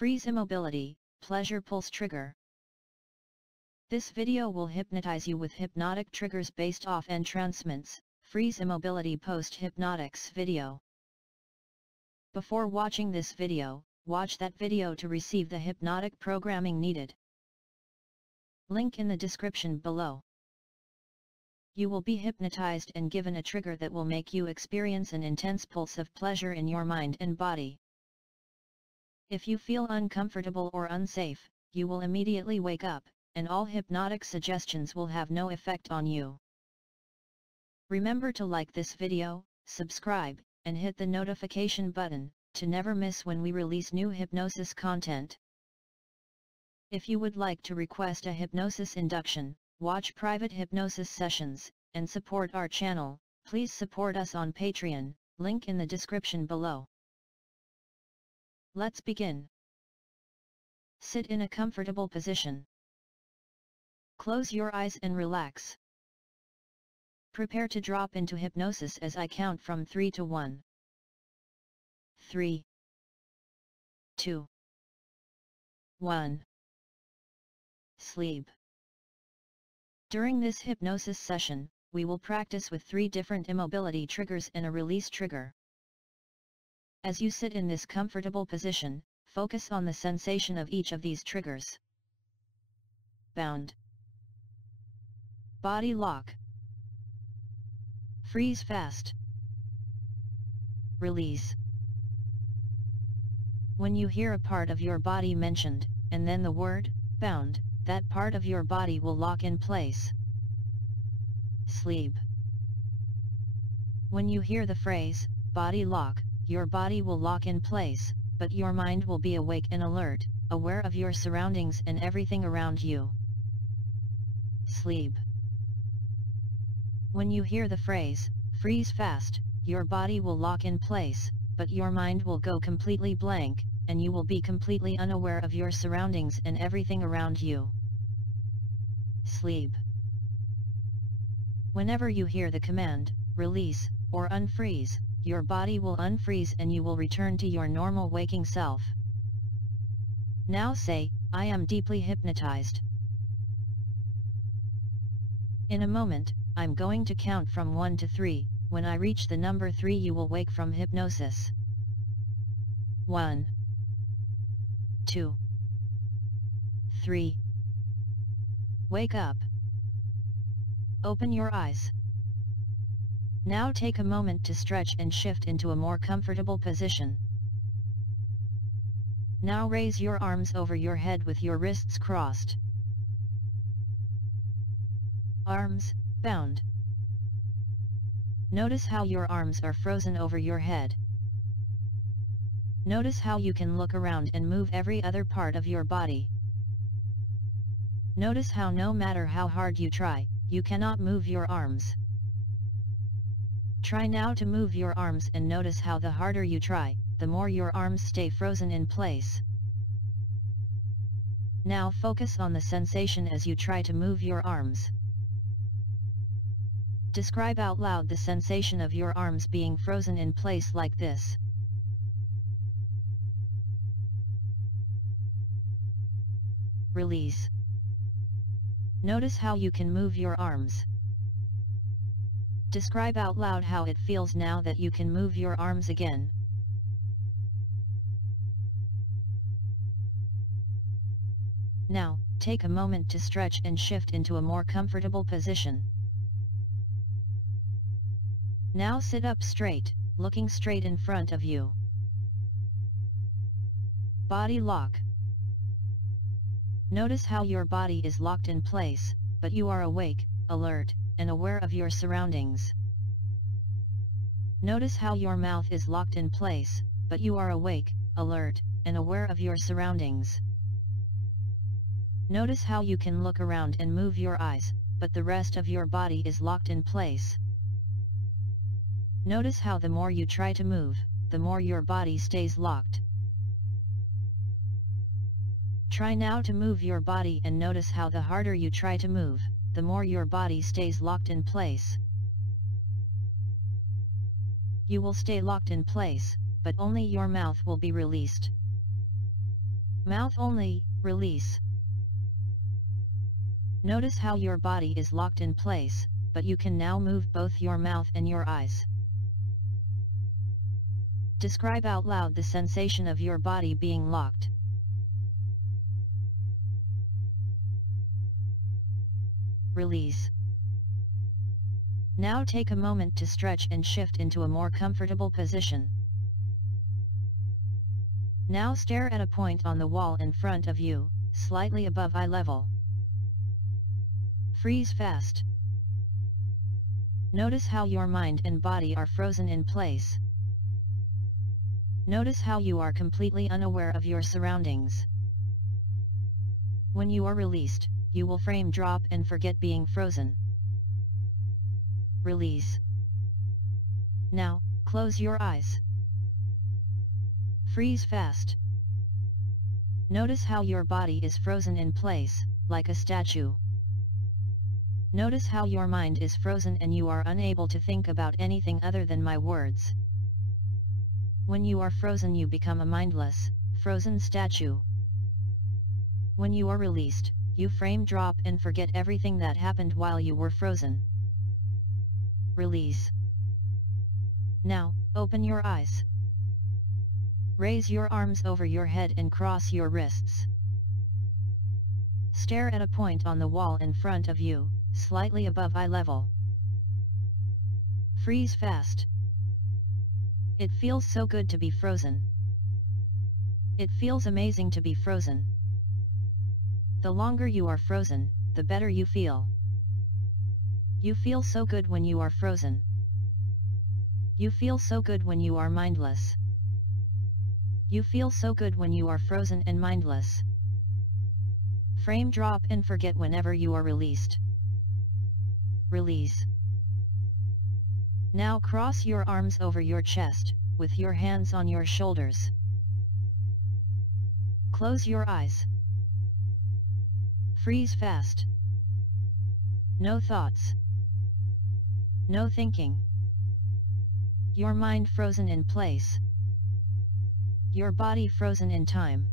Freeze immobility, pleasure pulse trigger. This video will hypnotize you with hypnotic triggers based off entrancements, freeze immobility post-hypnotics video. Before watching this video, watch that video to receive the hypnotic programming needed. Link in the description below. You will be hypnotized and given a trigger that will make you experience an intense pulse of pleasure in your mind and body. If you feel uncomfortable or unsafe, you will immediately wake up, and all hypnotic suggestions will have no effect on you. Remember to like this video, subscribe, and hit the notification button, to never miss when we release new hypnosis content. If you would like to request a hypnosis induction, watch private hypnosis sessions, and support our channel, please support us on Patreon, link in the description below. Let's begin. Sit in a comfortable position. Close your eyes and relax. Prepare to drop into hypnosis as I count from 3 to 1. 3, 2, 1. Sleep. During this hypnosis session, we will practice with 3 different immobility triggers and a release trigger. As you sit in this comfortable position, focus on the sensation of each of these triggers. Bound. Body lock. Freeze fast. Release. When you hear a part of your body mentioned, and then the word, bound, that part of your body will lock in place. Sleep. When you hear the phrase, body lock, your body will lock in place, but your mind will be awake and alert, aware of your surroundings and everything around you. Sleep. When you hear the phrase, freeze fast, your body will lock in place, but your mind will go completely blank, and you will be completely unaware of your surroundings and everything around you. Sleep. Whenever you hear the command, release, or unfreeze, your body will unfreeze and you will return to your normal waking self. Now say, I am deeply hypnotized. In a moment, I'm going to count from 1 to 3, when I reach the number 3 you will wake from hypnosis. 1, 2, 3. Wake up. Open your eyes. Now take a moment to stretch and shift into a more comfortable position. Now raise your arms over your head with your wrists crossed. Arms, bound. Notice how your arms are frozen over your head. Notice how you can look around and move every other part of your body. Notice how no matter how hard you try, you cannot move your arms. Try now to move your arms and notice how the harder you try, the more your arms stay frozen in place. Now focus on the sensation as you try to move your arms. Describe out loud the sensation of your arms being frozen in place like this. Release. Notice how you can move your arms. Describe out loud how it feels now that you can move your arms again. Now, take a moment to stretch and shift into a more comfortable position. Now sit up straight, looking straight in front of you. Body lock. Notice how your body is locked in place, but you are awake, alert, and aware of your surroundings. Notice how your mouth is locked in place, but you are awake, alert, and aware of your surroundings. Notice how you can look around and move your eyes, but the rest of your body is locked in place. Notice how the more you try to move, the more your body stays locked. Try now to move your body and notice how the harder you try to move, the more your body stays locked in place. You will stay locked in place, but only your mouth will be released. Mouth only, release. Notice how your body is locked in place, but you can now move both your mouth and your eyes. Describe out loud the sensation of your body being locked. Release. Now take a moment to stretch and shift into a more comfortable position. Now stare at a point on the wall in front of you, slightly above eye level. Freeze fast. Notice how your mind and body are frozen in place. Notice how you are completely unaware of your surroundings. When you are released, you will frame drop and forget being frozen. Release. Now, close your eyes. Freeze fast. Notice how your body is frozen in place, like a statue. Notice how your mind is frozen and you are unable to think about anything other than my words. When you are frozen, you become a mindless, frozen statue. When you are released, you frame drop and forget everything that happened while you were frozen. Release. Now, open your eyes. Raise your arms over your head and cross your wrists. Stare at a point on the wall in front of you, slightly above eye level. Freeze fast. It feels so good to be frozen. It feels amazing to be frozen. The longer you are frozen, the better you feel. You feel so good when you are frozen. You feel so good when you are mindless. You feel so good when you are frozen and mindless. Frame drop and forget whenever you are released. Release. Now cross your arms over your chest, with your hands on your shoulders. Close your eyes. Freeze fast. No thoughts. No thinking. Your mind frozen in place. Your body frozen in time.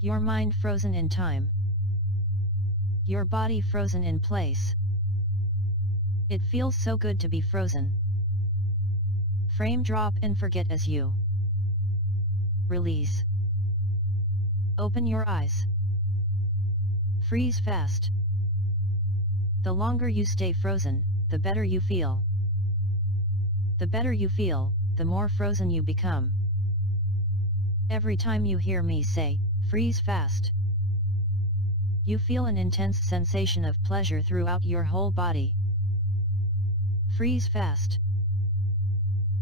Your mind frozen in time. Your body frozen in place. It feels so good to be frozen. Frame drop and forget as you release. Open your eyes. Freeze fast. The longer you stay frozen, the better you feel. The better you feel, the more frozen you become. Every time you hear me say, freeze fast, you feel an intense sensation of pleasure throughout your whole body. Freeze fast.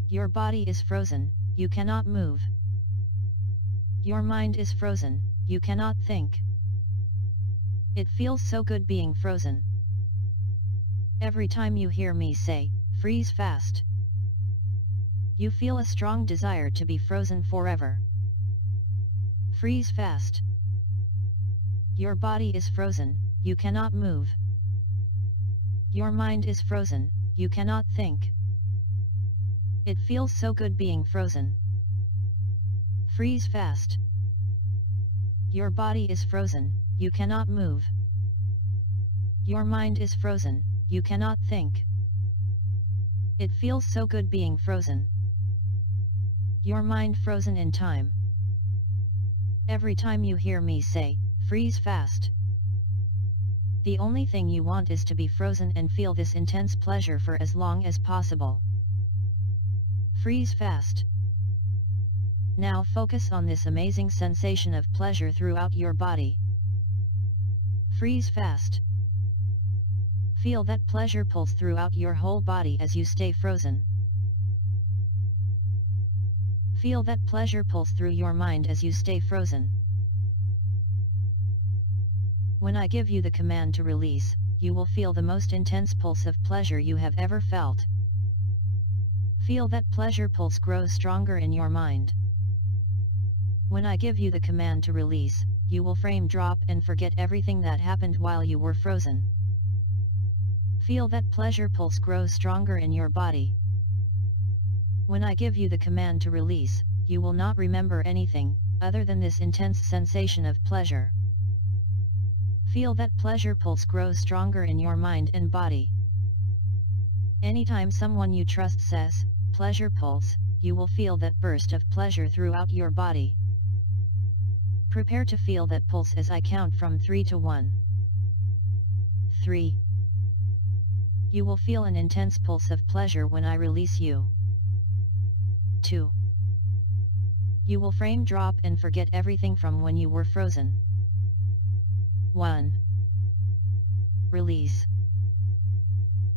Your body is frozen, you cannot move. Your mind is frozen, you cannot think. It feels so good being frozen. Every time you hear me say, freeze fast, you feel a strong desire to be frozen forever. Freeze fast. Your body is frozen, you cannot move. Your mind is frozen, you cannot think. It feels so good being frozen. Freeze fast. Your body is frozen, you cannot move. Your mind is frozen, you cannot think. It feels so good being frozen. Your mind frozen in time. Every time you hear me say, freeze fast, the only thing you want is to be frozen and feel this intense pleasure for as long as possible. Freeze fast. Now focus on this amazing sensation of pleasure throughout your body. Freeze fast. Feel that pleasure pulse throughout your whole body as you stay frozen. Feel that pleasure pulse through your mind as you stay frozen. When I give you the command to release, you will feel the most intense pulse of pleasure you have ever felt. Feel that pleasure pulse grow stronger in your mind. When I give you the command to release, you will frame drop and forget everything that happened while you were frozen. Feel that pleasure pulse grow stronger in your body. When I give you the command to release, you will not remember anything, other than this intense sensation of pleasure. Feel that pleasure pulse grows stronger in your mind and body. Anytime someone you trust says, "pleasure pulse," you will feel that burst of pleasure throughout your body. Prepare to feel that pulse as I count from 3 to 1. 3. You will feel an intense pulse of pleasure when I release you. 2. You will frame drop and forget everything from when you were frozen. 1. Release.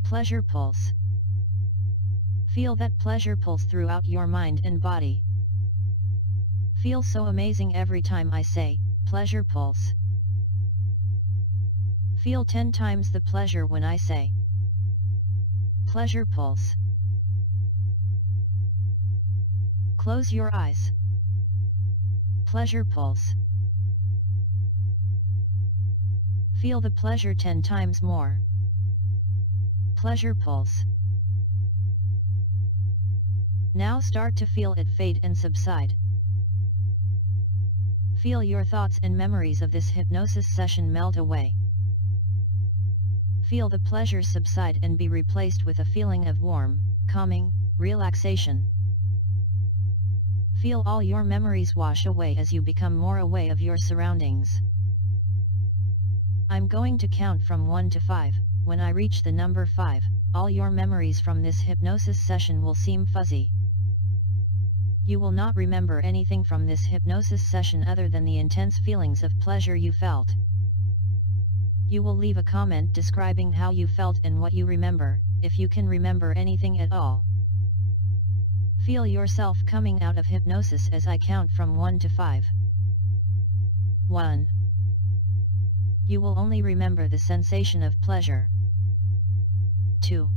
Pleasure pulse. Feel that pleasure pulse throughout your mind and body. Feel so amazing every time I say, pleasure pulse. Feel 10 times the pleasure when I say, pleasure pulse. Close your eyes. Pleasure pulse. Feel the pleasure 10 times more. Pleasure pulse. Now start to feel it fade and subside. Feel your thoughts and memories of this hypnosis session melt away. Feel the pleasure subside and be replaced with a feeling of warm, calming, relaxation. Feel all your memories wash away as you become more aware of your surroundings. I'm going to count from 1 to 5, when I reach the number 5, all your memories from this hypnosis session will seem fuzzy. You will not remember anything from this hypnosis session other than the intense feelings of pleasure you felt. You will leave a comment describing how you felt and what you remember, if you can remember anything at all. Feel yourself coming out of hypnosis as I count from 1 to 5. 1. You will only remember the sensation of pleasure. 2.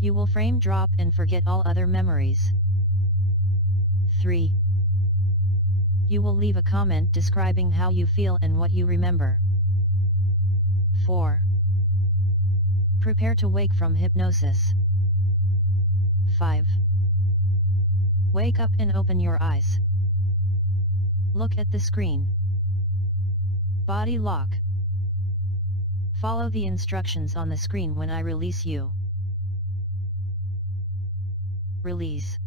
You will frame drop and forget all other memories. 3. You will leave a comment describing how you feel and what you remember. 4. Prepare to wake from hypnosis. 5. Wake up and open your eyes. Look at the screen. Body lock. Follow the instructions on the screen when I release you. Release.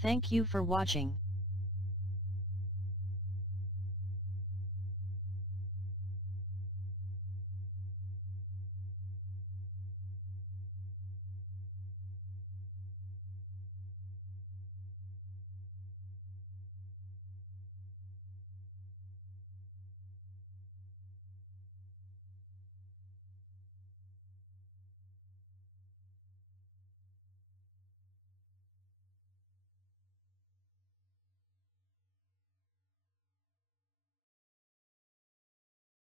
Thank you for watching.